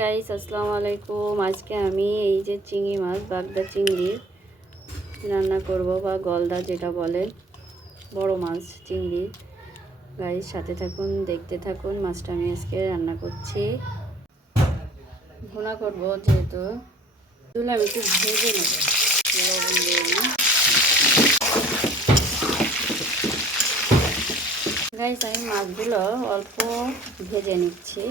Guys আসসালামু আলাইকুম আজকে আমি এই যে চিংড়ি মাছ, বাগদা চিংড়ি রান্না করব বা গলদা যেটা বলে, বড় মাছ চিংড়ি। গাইস সাথে থাকুন, দেখতে থাকুন, মাছটা আমি আজকে রান্না করছি। ভুনা করব যেহেতু। তুলে আমি একটু ভেজে নেব। গাইস আমি মাছগুলো অল্প ভেজে নিচ্ছি।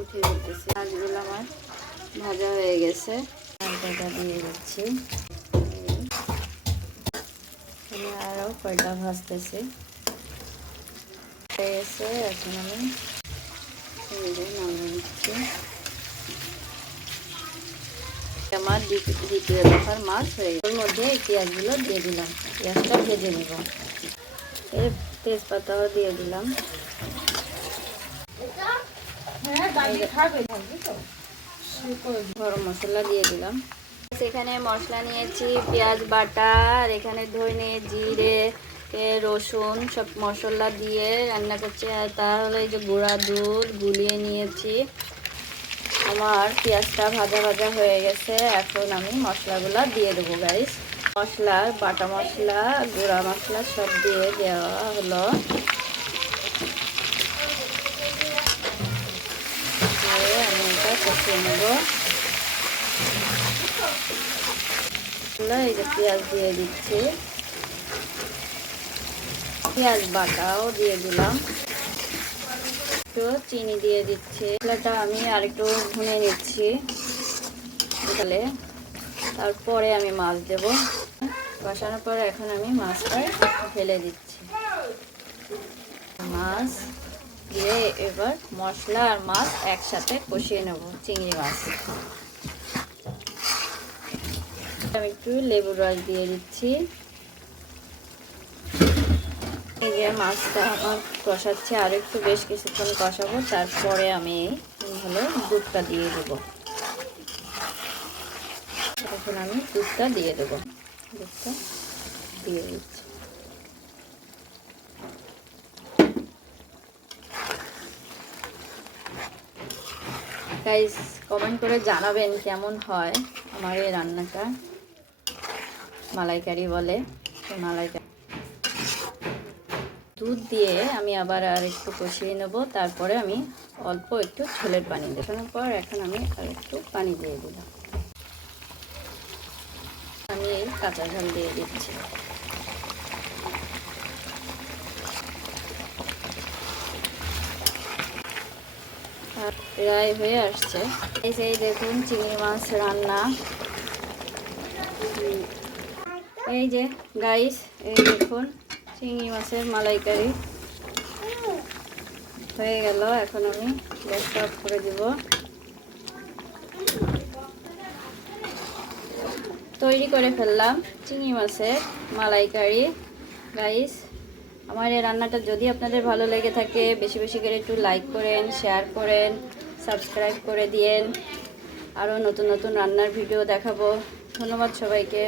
উঠিয়ে দিতেছি। মাছগুলো আমার ভাজা হয়ে গেছে। আলটাটা দিয়ে দিচ্ছি। আমি আরও কয়টা ভাজতেছি। হয়ে এখন আমি নামিয়ে নিচ্ছি। আমার দ্বিতীয় দফার মাছ হয়ে ওর মধ্যে এই পেঁয়াজগুলো দিয়ে দিলাম। পেঁয়াজটা ভেজে নেব। এর তেজপাতাও দিয়ে দিলাম। গরম মশলা দিয়ে দিলাম। সেখানে মশলা নিয়েছি, পেঁয়াজ বাটা, আর এখানে ধনে, জিরে রসুন, সব মশলা দিয়ে রান্না করছি। আর তাহলে এই যে গুঁড়া দুধ গুলিয়ে নিয়েছি। আমার পেঁয়াজটা ভাজা ভাজা হয়ে গেছে। এখন আমি মশলাগুলো দিয়ে দেবো গাইস মশলা, বাটা মশলা, গুঁড়া মশলা সব দিয়ে দেওয়া হলো। কষিয়ে এই যে পেঁয়াজ দিয়ে দিচ্ছি। পেঁয়াজ বাটাও দিয়ে দিলাম। একটু চিনি দিয়ে দিচ্ছি। মশলাটা আমি আরেকটু ভুনে নিচ্ছি। তাহলে তারপরে আমি মাছ দেব। কষানোর পরে এখন আমি মাছটা ফেলে দিচ্ছি। মাছ দিয়ে এবার মশলা আর মাছ একসাথে কষিয়ে নেব, চিংড়ি মাছ। আমি একটু লেবুর রস দিয়ে দিচ্ছি। মাছটা আমার কষাচ্ছে, আর একটু বেশ কিছুক্ষণ কষাবো, তারপরে আমি হলো দুধটা দিয়ে দেবো। এখন আমি দুধটা দিয়ে দেবো, দুধটা দিয়ে দিচ্ছি। গাইস কমেন্ট করে জানাবেন কেমন হয় আমার এই রান্নাটা। মালাইকারি বলে মালাইকারি। দুধ দিয়ে আমি আবার আর একটু কষিয়ে নেব, তারপরে আমি অল্প একটু ছোলের পানি দেখানোর পর এখন আমি আর একটু পানি দিয়ে দিলাম আমি এই কাঁচা ঝাল দিয়ে দিচ্ছি। প্রায় হয়ে আসছে। এই যে দেখুন চিংড়ি মাছ রান্না। এই যে গাইস এই দেখুন চিংড়ি মাছের মালাইকারি। হয়ে গেল, এখন আমি গ্যাসটা অফ করে দিব। তৈরি করে ফেললাম চিংড়ি মাছের মালাইকারি। গাইস আমার এই রান্নাটা যদি আপনাদের ভালো লেগে থাকে, বেশি বেশি করে একটু লাইক করেন শেয়ার করেন সাবস্ক্রাইব করে দিয়েন। আরও নতুন নতুন রান্নার ভিডিও দেখাবো। ধন্যবাদ সবাইকে।